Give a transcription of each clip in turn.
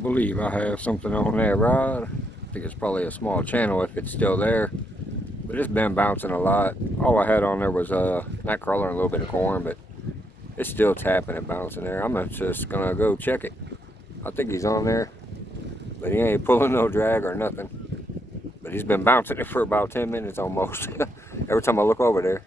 believe I have something on there, right? I think it's probably a small channel if it's still there. But it's been bouncing a lot. All I had on there was nut crawler and a little bit of corn, but it's still tapping and bouncing there. I'm just gonna go check it. I think he's on there, but he ain't pulling no drag or nothing. But he's been bouncing it for about 10 minutes almost. Every time I look over there.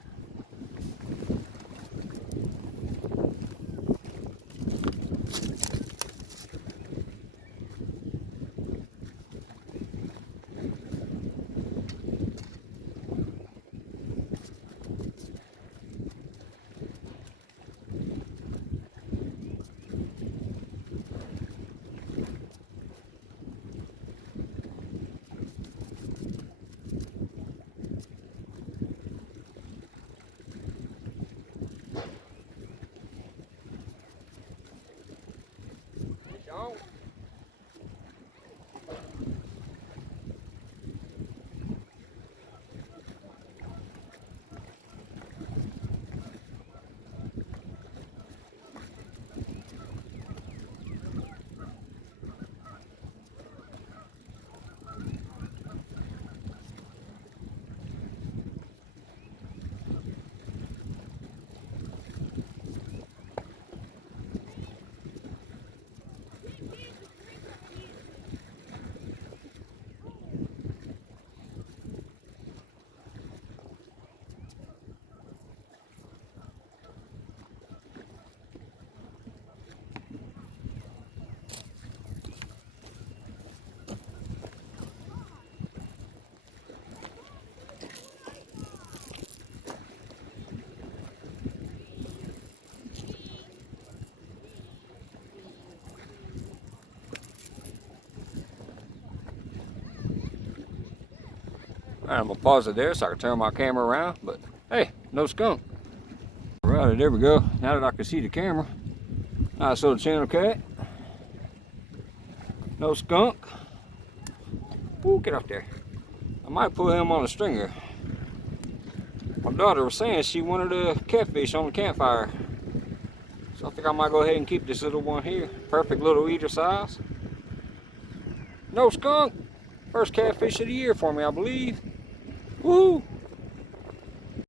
Alright, I'm gonna pause it there so I can turn my camera around, but hey, no skunk. Alright, there we go. Now that I can see the camera. Nice little channel cat. No skunk. Ooh, get up there. I might put him on a stringer. My daughter was saying she wanted a catfish on the campfire. So I think I might go ahead and keep this little one here. Perfect little eater size. No skunk. First catfish of the year for me, I believe. Woo!